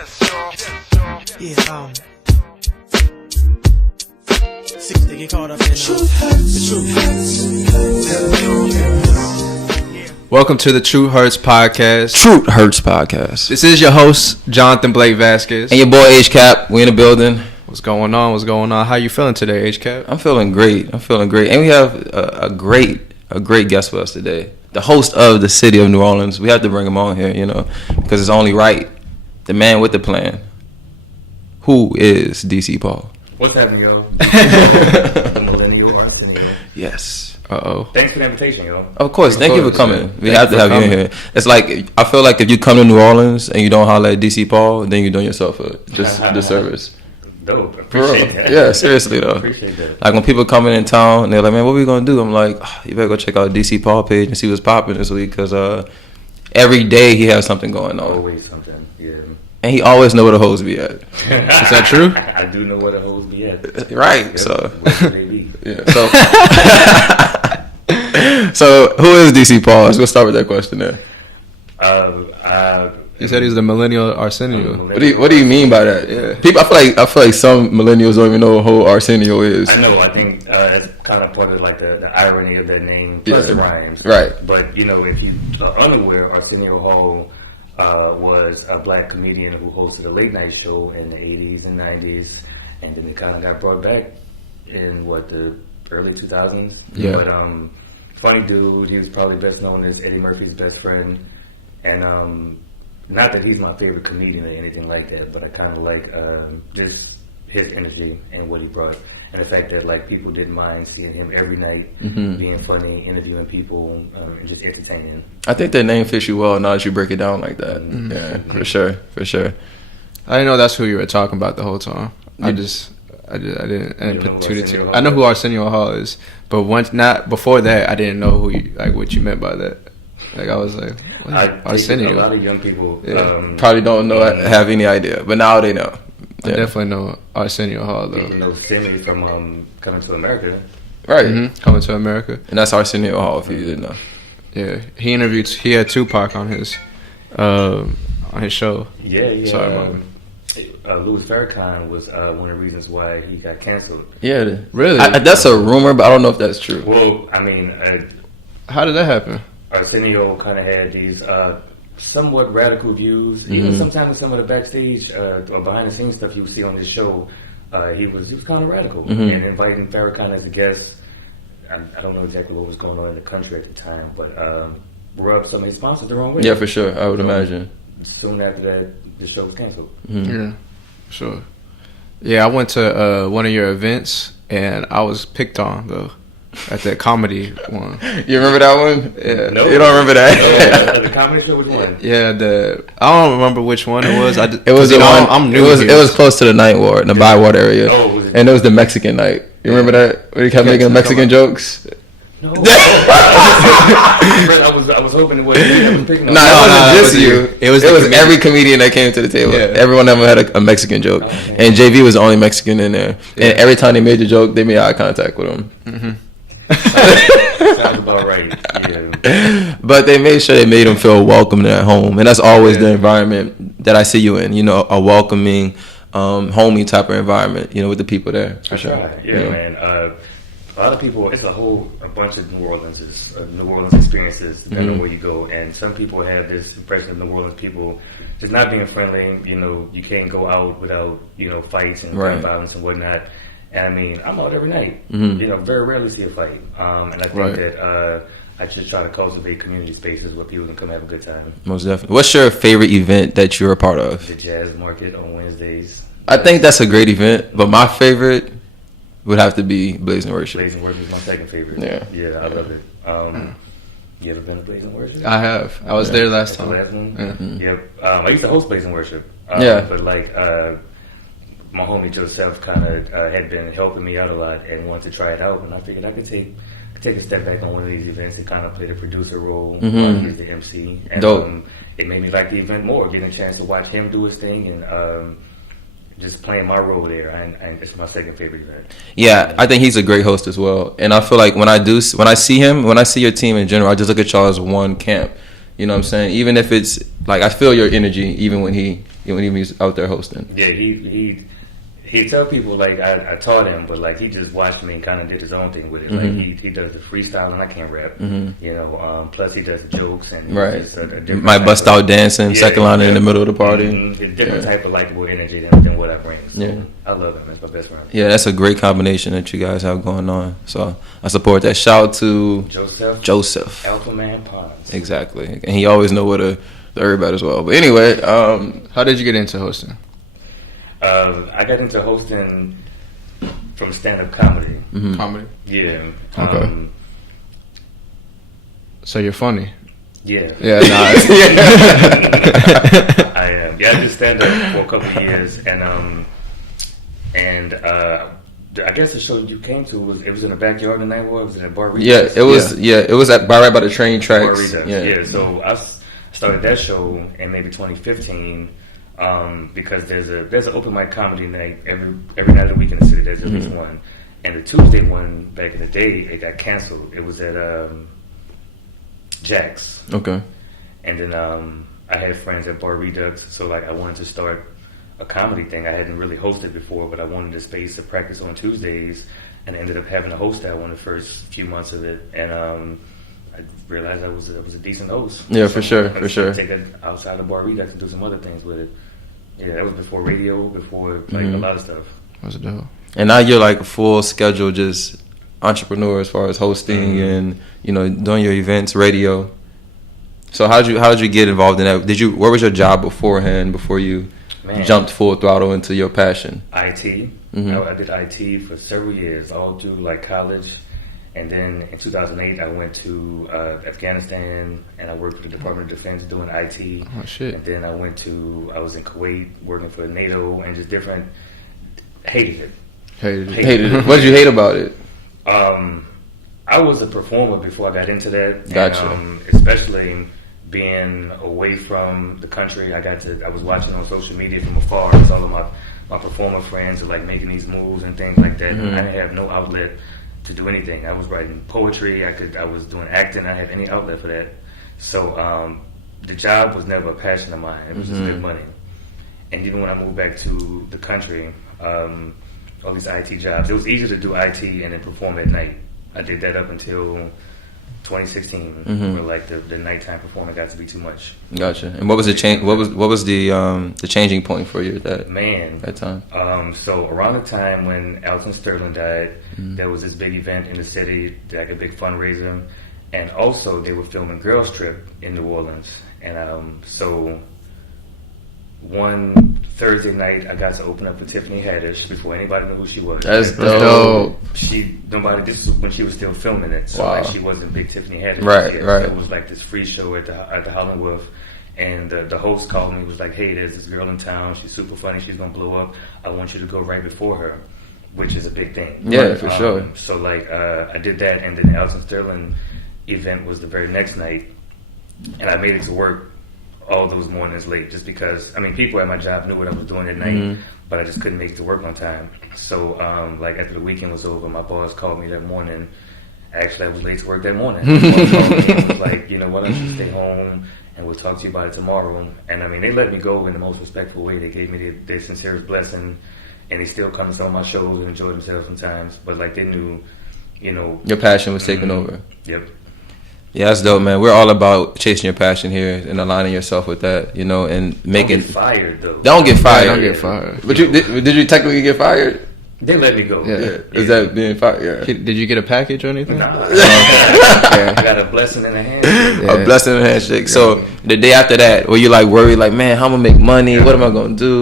Yeah, 60 get caught up in the truth. Welcome to the Truth Hurts Podcast. Truth Hurts Podcast. This is your host, Jonathan Blake Vasquez. And your boy H-Cap. We in the building. What's going on? How you feeling today, H-Cap? I'm feeling great. And we have a great guest with us today. The host of the city of New Orleans. We have to bring him on here, because it's only right. The man with the plan. Who is DC Paul? What's happening, yo? The Millennial Arsenio. Yes. Thanks for the invitation, yo. Of course. Thank you for coming. We have to have you in here. It's like, I feel like if you come to New Orleans and you don't holler at DC Paul, then you're doing yourself a disservice. Dope. Appreciate that. Yeah, seriously though. Appreciate that. Like when people coming in town and they're like, man, what we gonna do? I'm like, you better go check out DC Paul page and see what's popping this week, because every day he has something going on. Always something, yeah. And he always know where the hoes be at. Is that true? I do know where the hoes be at. Right. Yep. So Where should they be? yeah. So who is DC Paul? Let's go start with that question there. You said he's the Millennial Arsenio. What do you mean by that? Yeah. People, I feel like some millennials don't even know who Arsenio is. I know. I think it's kind of part of like the irony of that name plus the rhymes. Right. But if you are unaware, Arsenio Hall was a black comedian who hosted a late night show in the 80s and 90s, and then it kind of got brought back in the early 2000s. Yeah. But funny dude. He was probably best known as Eddie Murphy's best friend, and not that he's my favorite comedian or anything like that, but I kind of like just his energy and what he brought, and the fact that people didn't mind seeing him every night, being funny, interviewing people, and just entertaining. I think that name fits you well now that you break it down like that. Mm-hmm. Yeah, for sure. I didn't know that's who you were talking about the whole time. I didn't put two to two. I know who Arsenio Hall is, but before that, I didn't know what you meant by that. I was like, Arsenio. A lot of young people probably don't know, have any idea, but now they know. I definitely know Arsenio Hall though. Even though Stimmy from Coming to America, right? Mm-hmm. Coming to America, and that's Arsenio Hall. If you didn't know, yeah, he had Tupac on his show. Yeah. Sorry, Louis Farrakhan was one of the reasons why he got canceled. Yeah, really? That's a rumor, but I don't know if that's true. Well, I mean, how did that happen? Arsenio kind of had these somewhat radical views. Even sometimes some of the backstage or behind the scenes stuff you would see on this show, he was kind of radical. And inviting Farrakhan as a guest, I don't know exactly what was going on in the country at the time, but rubbed some of his sponsors the wrong way. Yeah, for sure. I would imagine. Soon after that, the show was canceled. Yeah, sure. Yeah, I went to one of your events and I was picked on though. At that comedy one. You remember that one? Yeah. No. You don't remember that? The comedy show, which one? Yeah, I don't remember which one it was. It was the one. I'm new. It was close to the Ninth Ward, the Byward area. And it was the Mexican night. You remember that? Where he kept making Mexican jokes? No. I was hoping it wasn't picking up. No, it wasn't just you. It was every comedian that came to the table. Yeah. Everyone of them had a Mexican joke. Okay. And JV was the only Mexican in there. Yeah. And every time they made the joke, they made eye contact with him. Mm-hmm. Sounds about right. Yeah. But they made sure they made him feel welcome at home, and that's always the environment that I see you in. A welcoming, homey type of environment. With the people there. For sure. Right. Yeah, man. A lot of people. It's a bunch of New Orleans experiences depending on where you go, and some people have this impression of New Orleans people just not being friendly. You can't go out without fights and violence and whatnot. And I mean, I'm out every night. Very rarely see a fight. And I think that I just try to cultivate community spaces where people can come have a good time. Most definitely. What's your favorite event that you're a part of? The Jazz Market on Wednesdays. I think that's a great event, but my favorite would have to be Blazing Worship. Blazing Worship is my second favorite. Yeah, I love it. You ever been to Blazing Worship? I have. I was there last time. The last one? Yep. I used to host Blazing Worship. But my homie Joseph kind of had been helping me out a lot and wanted to try it out, and I figured I could take a step back on one of these events and kind of play the producer role, as the MC, and it made me like the event more, getting a chance to watch him do his thing and just playing my role there, and it's my second favorite event. Yeah, I think he's a great host as well, and I feel like when I see your team in general, I just look at y'all as one camp. You know what I'm saying? Even if it's like I feel your energy, even when he when he was out there hosting. Yeah, he tell people like I taught him, but like he just watched me and kind of did his own thing with it. Like he does the freestyle and I can't rap, you know. Plus he does jokes and just a different might bust out dancing, second line in the middle of the party. A different type of likable energy than what I bring. So I love him. That's my best friend. Yeah, that's a great combination that you guys have going on. So I support that. Shout out to Joseph, Alpha Man Ponds. Exactly, and he always know where to herb at as well. But anyway, how did you get into hosting? I got into hosting from stand-up comedy. Comedy? Yeah. Okay. So you're funny? Yeah. Yeah, I am. Yeah, I did stand-up for a couple of years, and I guess the show you came to was in the backyard in the night. Was it at Bar Redux? Yeah, it was. Yeah, it was at right by the train tracks. Bar Redux. So I started that show in maybe 2015. Because there's an open mic comedy night every night of the week in the city. There's at least one, and the Tuesday one back in the day it got canceled. It was at Jack's. Okay. And then I had friends at Bar Redux, so like I wanted to start a comedy thing. I hadn't really hosted before, but I wanted a space to practice on Tuesdays, and I ended up having a host that one the first few months of it, and I realized I was a decent host. Yeah, so for sure. Take it outside of Bar Redux and do some other things with it. Yeah, that was before radio, before like a lot of stuff. That's dope. And now you're like a full schedule, just entrepreneur as far as hosting and doing your events, radio. So how did you get involved in that? Where was your job beforehand before you jumped full throttle into your passion? IT. I did IT for several years, all through like college. And then in 2008, I went to Afghanistan, and I worked for the Department of Defense doing IT. Oh, shit. And then I was in Kuwait working for NATO and just different. Hated it. Hated it. What did you hate about it? I was a performer before I got into that. Gotcha. And, especially being away from the country, I was watching on social media from afar. It's all of my performer friends are like making these moves and things like that. And I didn't have no outlet to do anything. I was writing poetry. I was doing acting. I didn't have any outlet for that. So the job was never a passion of mine. It was just good money. And even when I moved back to the country, all these IT jobs, it was easier to do IT and then perform at night. I did that up until 2016, where like the nighttime performing got to be too much. Gotcha. And what was the change? What was the changing point for you at that time? So around the time when Alton Sterling died, there was this big event in the city, like a big fundraiser, and also they were filming Girls Trip in New Orleans, and so one Thursday night I got to open up for Tiffany Haddish before anybody knew who she was. That's dope. This was when she was still filming it, so like she wasn't big Tiffany Haddish. Right. It was like this free show at the Hollywood, and the host called me, was like, "Hey, there's this girl in town. She's super funny. She's gonna blow up. I want you to go right before her," which is a big thing. Yeah, for sure. So like I did that, and then the Alton Sterling event was the very next night, and I made it to work all those mornings late, just because people at my job knew what I was doing at night, but I just couldn't make it to work on time. So like after the weekend was over, my boss called me that morning. Actually, I was late to work that morning. My boss called me and was like, why don't you stay home and we'll talk to you about it tomorrow. And they let me go in the most respectful way. They gave me their sincerest blessing, and they still come to some of my shows and enjoy themselves sometimes, but like they knew, your passion was taking over. Yep. Yeah, that's dope, man. We're all about chasing your passion here and aligning yourself with that, and making. Don't get fired though. Don't get fired. Don't get fired. But did you technically get fired? They let me go. Yeah. Is that being fired? Yeah. Did you get a package or anything? Nah. I got a blessing in the hand. Yeah. A blessing in the handshake. So the day after that, were you like worried, like, man, how am I gonna make money? What am I gonna do?